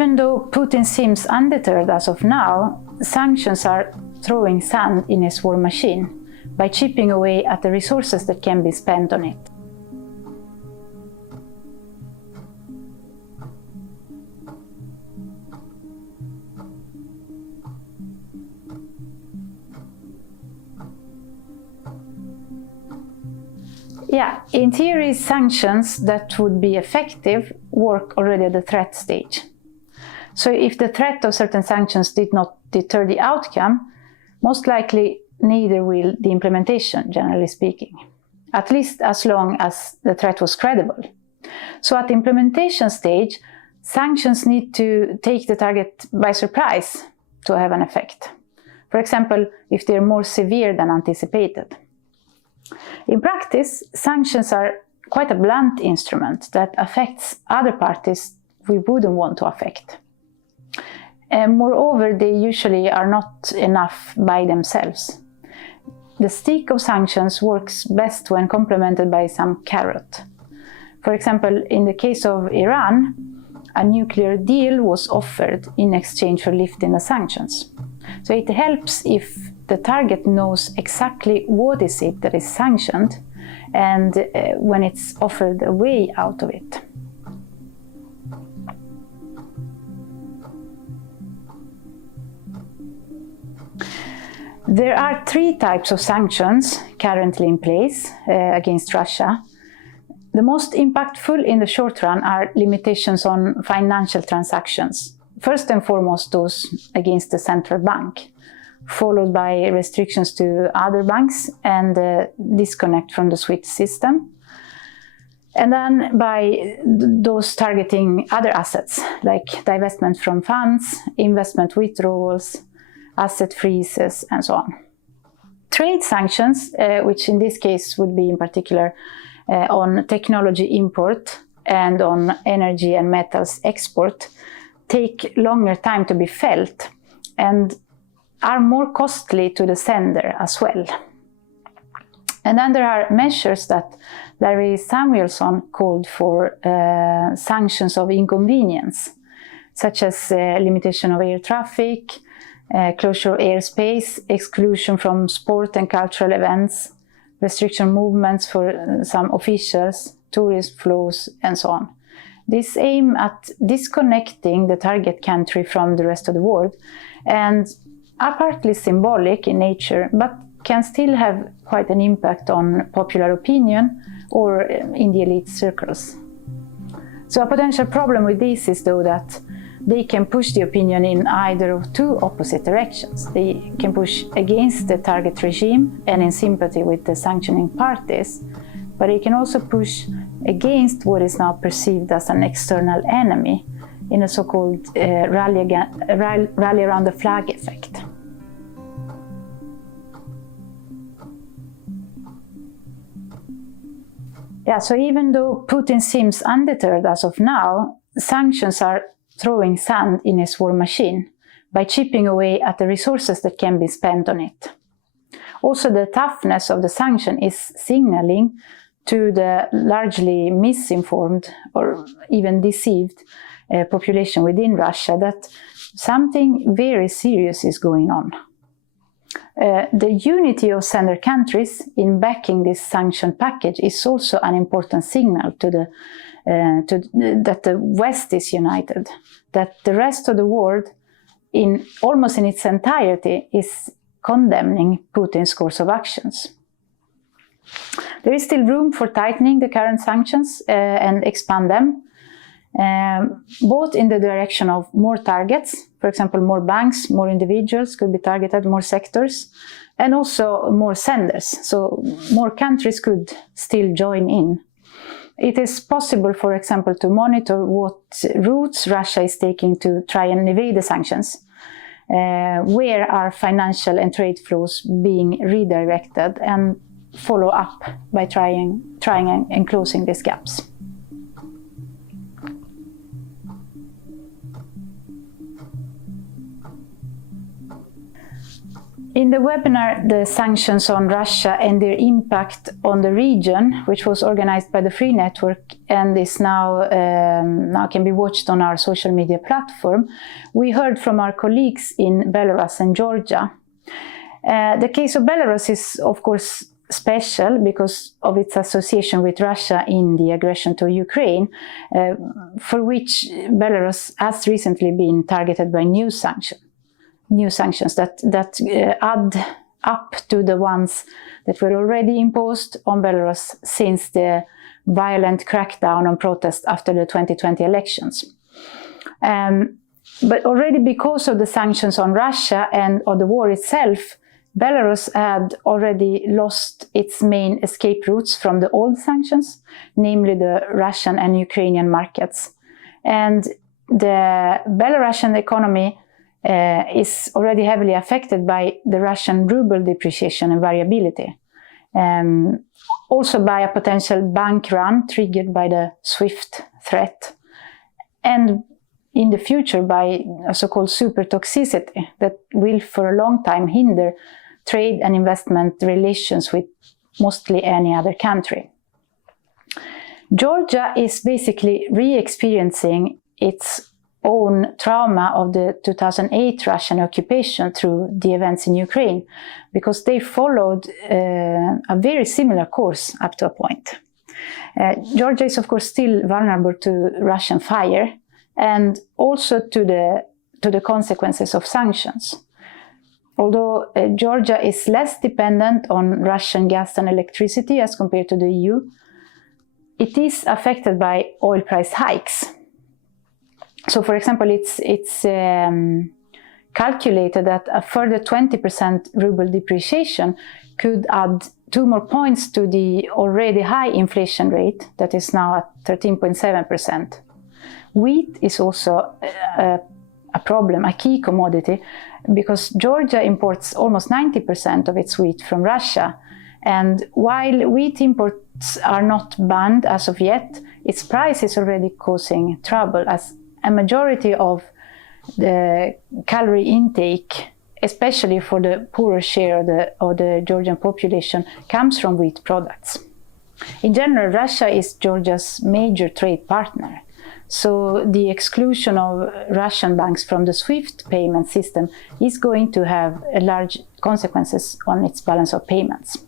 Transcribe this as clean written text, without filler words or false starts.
even though Putin seems undeterred as of now, sanctions are throwing sand in his war machine by chipping away at the resources that can be spent on it. Yeah, in theory, sanctions that would be effective work already at the threat stage. So if the threat of certain sanctions did not deter the outcome, most likely neither will the implementation, generally speaking, at least as long as the threat was credible. So at the implementation stage, sanctions need to take the target by surprise to have an effect. For example, if they're more severe than anticipated. In practice, sanctions are quite a blunt instrument that affects other parties we wouldn't want to affect. And moreover, they usually are not enough by themselves. The stick of sanctions works best when complemented by some carrot. For example, in the case of Iran, a nuclear deal was offered in exchange for lifting the sanctions. So it helps if the target knows exactly what is it that is sanctioned and when it's offered a way out of it. There are three types of sanctions currently in place against Russia. The most impactful in the short run are limitations on financial transactions. First and foremost, those against the central bank, followed by restrictions to other banks and disconnect from the SWIFT system. And then by those targeting other assets, like divestment from funds, investment withdrawals, asset freezes, and so on. Trade sanctions, which in this case would be in particular on technology import and on energy and metals export, take longer time to be felt and are more costly to the sender as well. And then there are measures that Larry Samuelson called for sanctions of inconvenience, such as limitation of air traffic, closure of airspace, exclusion from sport and cultural events, restriction movements for some officials, tourist flows, and so on. This aim at disconnecting the target country from the rest of the world and are partly symbolic in nature, but can still have quite an impact on popular opinion or in the elite circles. So a potential problem with this is, though, that they can push the opinion in either of two opposite directions. They can push against the target regime and in sympathy with the sanctioning parties, but they can also push against what is now perceived as an external enemy in a so-called rally around the flag effect. Yeah, so even though Putin seems undeterred as of now, sanctions are throwing sand in his war machine by chipping away at the resources that can be spent on it. Also, the toughness of the sanction is signaling to the largely misinformed or even deceived population within Russia that something very serious is going on. The unity of sender countries in backing this sanction package is also an important signal to that the West is united, that the rest of the world, almost in its entirety, is condemning Putin's course of actions. There is still room for tightening the current sanctions and expand them, both in the direction of more targets, for example, more banks, more individuals could be targeted, more sectors, and also more senders, so more countries could still join in. It is possible, for example, to monitor what routes Russia is taking to try and evade the sanctions. Where are financial and trade flows being redirected, and follow up by trying and closing these gaps. In the webinar, The Sanctions on Russia and Their Impact on the Region, which was organized by the Free Network and is now can be watched on our social media platform, we heard from our colleagues in Belarus and Georgia. The case of Belarus is, of course, special because of its association with Russia in the aggression to Ukraine, for which Belarus has recently been targeted by new sanctions that add up to the ones that were already imposed on Belarus since the violent crackdown on protests after the 2020 elections. But already because of the sanctions on Russia and of the war itself, Belarus had already lost its main escape routes from the old sanctions, namely the Russian and Ukrainian markets. And the Belarusian economy is already heavily affected by the Russian ruble depreciation and variability. Also by a potential bank run triggered by the SWIFT threat. And in the future by a so-called super toxicity that will for a long time hinder trade and investment relations with mostly any other country. Georgia is basically re-experiencing its own trauma of the 2008 Russian occupation through the events in Ukraine, because they followed a very similar course up to a point. Georgia is of course still vulnerable to Russian fire and also to the consequences of sanctions. Although Georgia is less dependent on Russian gas and electricity as compared to the EU, it is affected by oil price hikes. So, for example, it's calculated that a further 20% ruble depreciation could add 2 more points to the already high inflation rate that is now at 13.7%. Wheat is also a problem, a key commodity, because Georgia imports almost 90% of its wheat from Russia. And while wheat imports are not banned as of yet, its price is already causing trouble, as a majority of the calorie intake, especially for the poorer share of the Georgian population, comes from wheat products. In general, Russia is Georgia's major trade partner. So the exclusion of Russian banks from the SWIFT payment system is going to have large consequences on its balance of payments.